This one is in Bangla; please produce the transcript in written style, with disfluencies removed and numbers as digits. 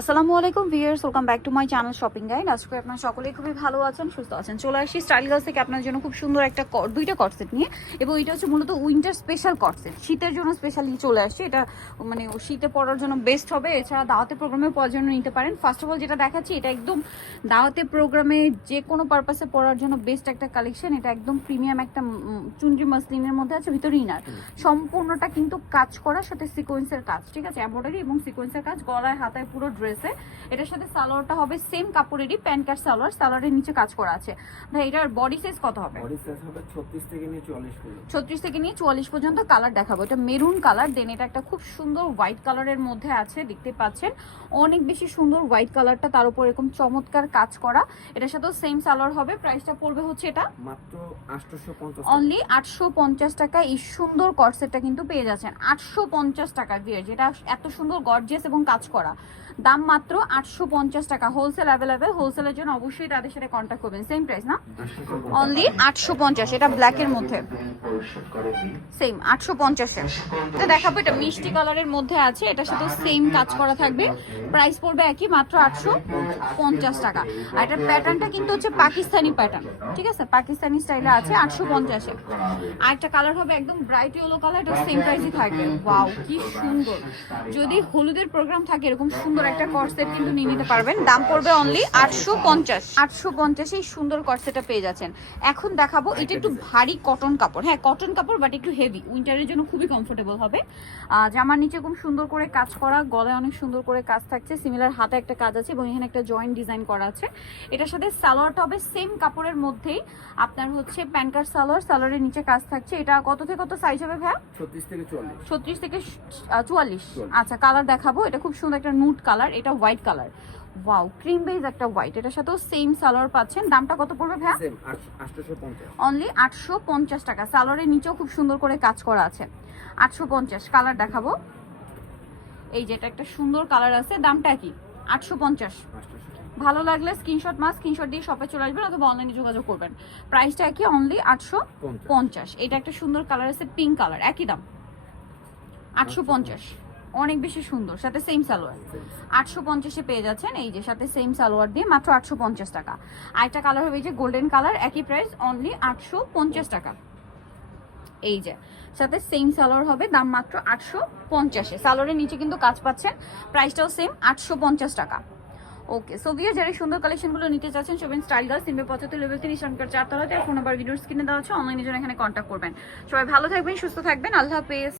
আসসালামু আলাইকুম viewers, welcome back to my channel shopping guide. আজকে আপনারা সকলেই খুবই ভালো আছেন, সুস্থ আছেন। চলে আসি স্টাইল গার্লস থেকে আপনার জন্য খুব সুন্দর একটা দুইটা কটসেট নিয়ে, এবং এটা হচ্ছে মূলত উইন্টার স্পেশাল কটসেট, শীতের জন্য স্পেশালি চলে আসছে। এটা মানে শীতে পরার জন্য বেস্ট হবে, এছাড়া দাওয়াতে প্রোগ্রামে পরার জন্য নিতে পারেন। ফার্স্ট অফ অল যেটা দেখাচ্ছি, এটা একদম দাওয়াতে প্রোগ্রামে যে কোনো পারপাসে পরার জন্য বেস্ট একটা কালেকশন। এটা একদম প্রিমিয়াম একটা চুনরি মাসলিনের মধ্যে আছে, ভিতরে ইনার সম্পূর্ণটা কিন্তু কাজ করার সাথে সিকোয়েন্সের কাজ, ঠিক আছে, এমব্রয়ডারি এবং সিকোয়েন্সের কাজ, গলায় হাতায় পুরো ড্রেসে। এটার সাথে সালোয়ারটা হবে সেম কাপড়েরই, প্যান্ট কাট সালোয়ার, সালোয়ারের নিচে কাজ করা আছে। ভাই এটার বডি সাইজ কত হবে? বডি সাইজ হবে 36 থেকে নিয়ে 44 পর্যন্ত। 36 থেকে নিয়ে 44 পর্যন্ত কালার দেখাবো। এটা মেরুন কালার, দেন এটা একটা খুব সুন্দর হোয়াইট কালারের মধ্যে আছে, দেখতে পাচ্ছেন অনেক বেশি সুন্দর হোয়াইট কালারটা, তার উপর এরকম চমৎকার কাজ করা। এটার সাথেও সেম সালোয়ার হবে। প্রাইসটা পড়বে হচ্ছে এটা মাত্র 850 অনলি 850 টাকা। এই সুন্দর কটসেটটা কিন্তু পেয়ে যাচ্ছেন 850 টাকা ভিউয়ার, যেটা এত সুন্দর গর্জিয়াস এবং কাজ করা। দাম মাত্র 850 টাকা। হোলসেল অ্যাভেলেবেল, হোলসেলের জন্য অবশ্যই তাদের সাথে কন্ট্যাক্ট করবেন। সেম প্রাইস না, অনলি 850। এটা ব্ল্যাকের মধ্যে সেম 850 এ। এটা দেখাবো, এটা মিষ্টি কালারের মধ্যে আছে, এটার সাথে সেম কাজ করা থাকবে। প্রাইস পড়বে একই, মাত্র 850 টাকা। আর এটার প্যাটার্নটা কিন্তু হচ্ছে পাকিস্তানি প্যাটার্ন, ঠিক আছে, পাকিস্তানি স্টাইলে আছে 850 এ। আর একটা কালার হবে একদম ব্রাইট ইয়েলো কালার, এটা সেম প্রাইসই থাকবে। ওয়াও কি সুন্দর! যদি হলুদের প্রোগ্রাম থাকে এরকম সুন্দর একটা কটসেট কিন্তু নিয়ে নিতে পারবেন। দাম পড়বে অনলি 850। 850 এই সুন্দর কটসেটটা পেয়ে যাচ্ছেন। এখন দেখাবো, এটা একটু ভারী কটন কাপড়, হ্যাঁ কটন কাপড়, বাট একটু হেভি, উইন্টারের জন্য খুবই কমফোর্টেবল হবে। জামার নিচে খুব সুন্দর করে কাজ করা, গলায় অনেক সুন্দর করে কাজ থাকছে, সিমিলার হাতে একটা কাজ আছে এবং এখানে একটা জয়েন্ট ডিজাইন করা আছে। এটার সাথে সালোয়ারটা হবে সেম কাপড়ের মধ্যেই, আপনার হচ্ছে প্যান্ট কাট সালোয়ার, সালোয়ারের নিচে কাজ থাকছে। এটা কত থেকে কত সাইজ হবে ভাই? 36 থেকে 44। 36 থেকে 44। আচ্ছা কালার দেখাবো, এটা খুব সুন্দর একটা নুট কালার, এটা white colour. Wow, cream base একটা হোয়াইট। এটার সাথেও সেম সালোয়ার পাচ্ছেন। দামটা কত পড়বে ভাই? সেম 850। অনলি 850 টাকা। সালোয়ারের নিচেও খুব সুন্দর করে কাজ করা আছে। 850। কালার দেখাবো, এই যে এটা একটা সুন্দর কালার আছে। দামটা কি? 850। ভালো লাগলে স্ক্রিনশট স্ক্রিনশট দিয়ে শপে চলে আসবেন অথবা অনলাইনে যোগাযোগ করবেন। প্রাইসটা কি? অনলি 850। এটা একটা সুন্দর কালার আছে, পিঙ্ক কালার, একই দাম 850। অনেক বেশি সুন্দর, সাথে সেম সালোয়ার 850-এ পেয়ে যাচ্ছেন। এই যে সাথে সেম সালোয়ার দিয়ে মাত্র 850 টাকা। আরেকটা কালার হবে এই যে গোল্ডেন কালার, একই প্রাইস, অনলি 850 টাকা। এই যে সাথে সেম সালোয়ার হবে, দাম মাত্র 850-এ। সালোয়ারের নিচে কিন্তু কাজ পাচ্ছেন, প্রাইসটাও সেম 850 টাকা। ওকে, সো ভিউয়ার যারা সুন্দর কালেকশনগুলো নিতে চাচ্ছেন, Shobhan style girls, 75 level 3 eastern 4 তলাতে। ফোন নাম্বার ভিডিওর স্ক্রিনে দেওয়া আছে, অনলাইনে জন্য এখানে কন্ট্যাক্ট করবেন। সবাই ভালো থাকবেন, সুস্থ থাকবেন, আল্লাহ হাফেজ।